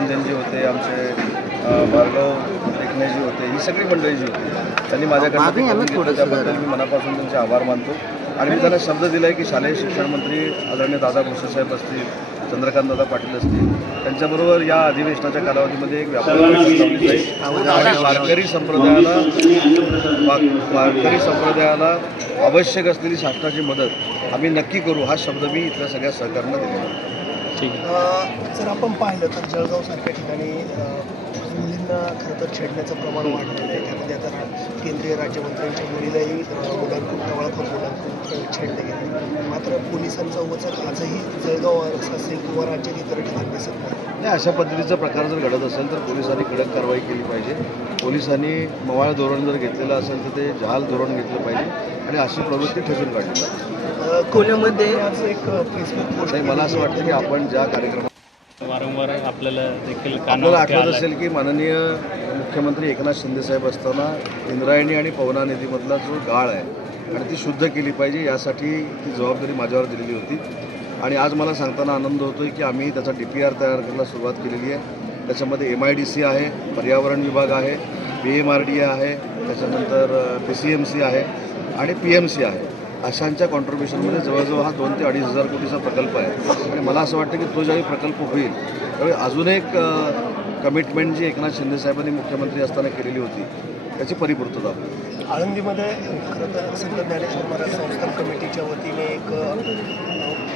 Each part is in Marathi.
रंजनजी होते आमचे भार्गव रेखण्याजी होते ही सगळी मंडळी जी होती. त्यांनी माझ्याकडे त्याबद्दल मी मनापासून त्यांचे आभार मानतो. आणि मी त्यांना शब्द दिला आहे की शालेय शिक्षण मंत्री आदरणीय दादा साहेब असतील चंद्रकांतदादा पाटील असतील त्यांच्याबरोबर या अधिवेशनाच्या कालावधीमध्ये एक व्यापारी म्हणजे वारकरी संप्रदायाला वारकरी संप्रदायाला आवश्यक असलेली शासनाची मदत आम्ही नक्की करू हा शब्द मी इथल्या सगळ्या सहकार्यांना दिलेला आहे. अ, जर आपण पाहिलं तर जळगावसारख्या ठिकाणी मुलींना खरं तर छेडण्याचं प्रमाण वाढलं आहे. त्यामध्ये आता केंद्रीय राज्यमंत्र्यांच्या मुलीलाही मुलांकडून टवाळखोर मुलांकडून छेडले गेले. मात्र पोलिसांचा वचक आजही जळगाव असेल किंवा राज्यात इतर ठिकाणी दिसत नाही. नाही अशा पद्धतीचा प्रकार जर घडत असेल तर पोलिसांनी कडक कारवाई केली पाहिजे. पोलिसांनी मवाळ धोरण जर घेतलेलं असेल तर ते जहाल धोरण घेतलं पाहिजे आणि अशी प्रवृत्ती ठेचून काढली पाहिजे. अ, पुण्यामध्ये आज एक अ, फेसबुक पोस्ट नाही मला असं वाटतं की आपण ज्या कार्यक्रमात वारंवार आपल्याला देखील आपल्याला आठवत. असेल की माननीय मुख्यमंत्री एकनाथ शिंदे साहेब असताना इंद्रायणी आणि पवना नदीमधला जो गाळ आहे आणि ती शुद्ध केली पाहिजे यासाठी ती जबाबदारी माझ्यावर दिलेली होती. आणि आज मला सांगताना आनंद होतो आहे की आम्ही त्याचा डी पी आर तयार करायला सुरुवात केलेली आहे. त्याच्यामध्ये एम आय डी सी आहे पर्यावरण विभाग आहे B M R D A आहे त्याच्यानंतर पी सी एम सी आहे आणि पी एम सी आहे. अशांच्या कॉन्ट्रीब्युशनमध्ये जवळजवळ हा दोन ते अडीच हजार कोटीचा प्रकल्प आहे. आणि मला असं वाटतं की तो ज्यावेळी प्रकल्प होईल त्यावेळी अजून एक कमिटमेंट जी एकनाथ शिंदे साहेबांनी मुख्यमंत्री असताना केलेली होती त्याची परिपूर्तता आळंदीमध्ये खरं तर संत ज्ञानेश्वर महाराज संस्थान कमिटीच्या वतीने एक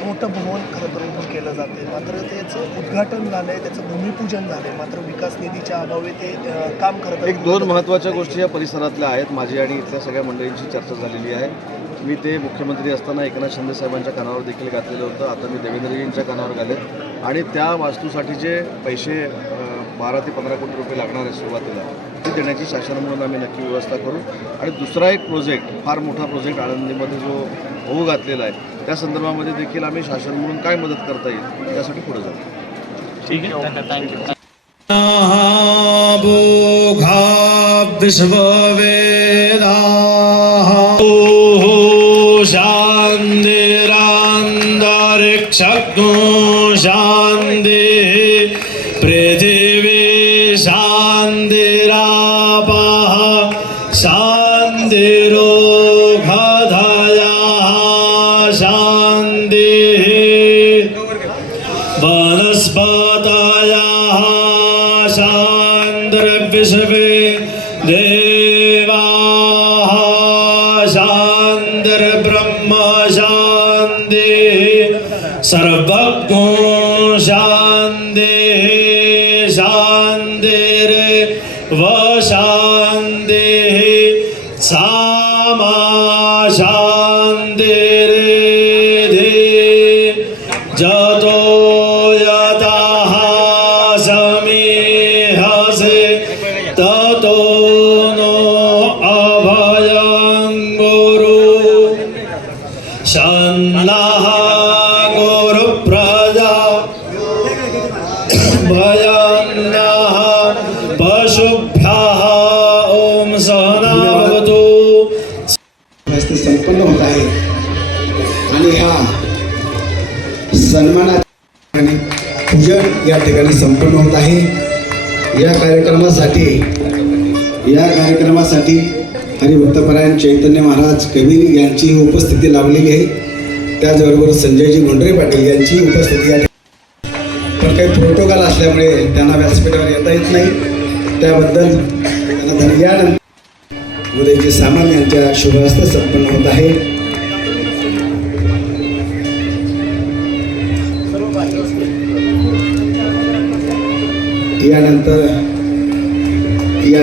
मोठं भवन खरं तर उभं केलं जाते. मात्र त्याचं उद्घाटन झालं आहे त्याचं भूमिपूजन झालं आहे मात्र विकास निधीच्या अभावी ते काम करत एक दोन महत्त्वाच्या गोष्टी या परिसरातल्या आहेत. माझी आणि इथल्या सगळ्या मंडळींची चर्चा झालेली आहे. मी ते मुख्यमंत्री असताना एकनाथ शिंदे साहेबांच्या कानावर देखील घातलेलं होतं. आता मी देवेंद्रजींच्या कानावर घाले आणि त्या वास्तूसाठीचे पैसे अं, बारा ते पंधरा कोटी रुपये लागणार आहे सुरुवातीला ते देण्याची शासनाकडून आम्ही नक्की व्यवस्था करू. आणि दुसरा एक प्रोजेक्ट फार मोठा प्रोजेक्ट आळंदीमध्ये जो होऊ घातलेला आहे त्या संदर्भामध्ये देखील आम्ही शासन म्हणून काय मदत करता येईल त्यासाठी पुढे जाऊ. ठीक आहे. थँक्यू. शान्तिः पृथिवी शान्तिरापः शान्तिरोगधयः शान्तिः वनस्पतयः शान्तिर्विश्वे देवाः शान्तिर्ब्रह्म शान्तिः सर्वज्ञो शान्तिः शान्तिर्व शान्तिः सामा शान्तिरिधि जतो भयन्नः पशुभ्यः। ॐ सहना भवतु। संपन्न होत आहे. आणि पूजन या ठिकाणी संपन्न होत आहे. या कार्यक्रमासाठी या कार्यक्रमासाठी हरिभक्तपरायण चैतन्य महाराज कबीर यांची उपस्थिती लाभलेली आहे. त्याचबरोबर संजयजी गुंडरे पाटील यांची उपस्थिती या पण काही प्रोटोकॉल असल्यामुळे त्यांना व्यासपीठावर येता येत नाही. त्याबद्दल त्यांना धन्य यानंतर उदयजी सामान यांच्या शुभहस्ते संपन्न होत आहे. यानंतर या